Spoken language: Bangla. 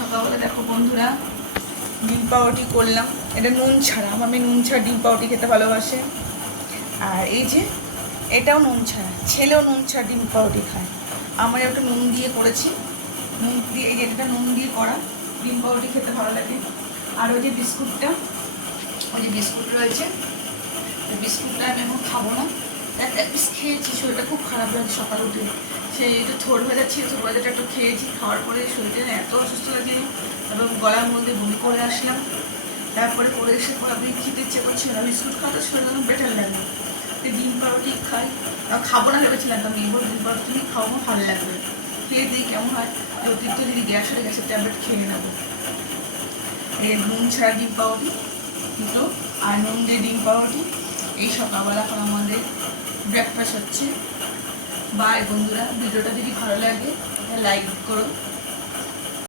সকালবেলা দেখো বন্ধুরা ডিম পাউরুটি করলাম। এটা নুন ছাড়া, আমার মেয়ে নুন ছাড়া ডিম পাউরুটি খেতে ভালোবাসে। আর এই যে এটাও নুন ছাড়া, ছেলেও নুন ছাড়া ডিম পাউরুটি খায়। আমার একটা নুন দিয়ে করেছি, নুন দিয়ে, এই যে এটা নুন দিয়ে করা ডিম পাউরুটি খেতে ভালো লাগে। আর ওই যে বিস্কুটটা, ওই যে বিস্কুট রয়েছে, ওই বিস্কুটটা আমি এখন খাবো না। একটা পিস খেয়েছি, শরীরটা খুব খারাপ লাগছে সকাল উঠে। সেই একটু থোড় ভাজা ছিল, থোড় ভাজাটা একটু খেয়েছি, খাওয়ার পরে শরীরটা এত অসুস্থ লাগে এবং গলার মধ্যে বমি করে আসলাম। তারপরে করে এসে পর আমি খেতে ইচ্ছে করছিল না, বিস্কুট খাওয়াটা শরীর যেন বেটার লাগবে। ডিম পাউরুটি খাই, খাবো না ভেবেছিলাম, আমি এবার ডিম পাউরুটি খাওয়াবো, ভালো লাগবে। খেয়ে দিই কেমন হয়, অতিরিক্ত যদি গ্যাস হলে গ্যাসের ট্যাবলেট খেয়ে নেবো। এই নুন ছাড়া ডিম পাউরুটি দুটো, আর নুন দিয়ে ডিম পাউরুটি, এই সকালবেলা এখন আমাদের ব্রেকফাস্ট হচ্ছে। বাই বন্ধুরা, ভিডিওটা যদি ভালো লাগে লাইক করো।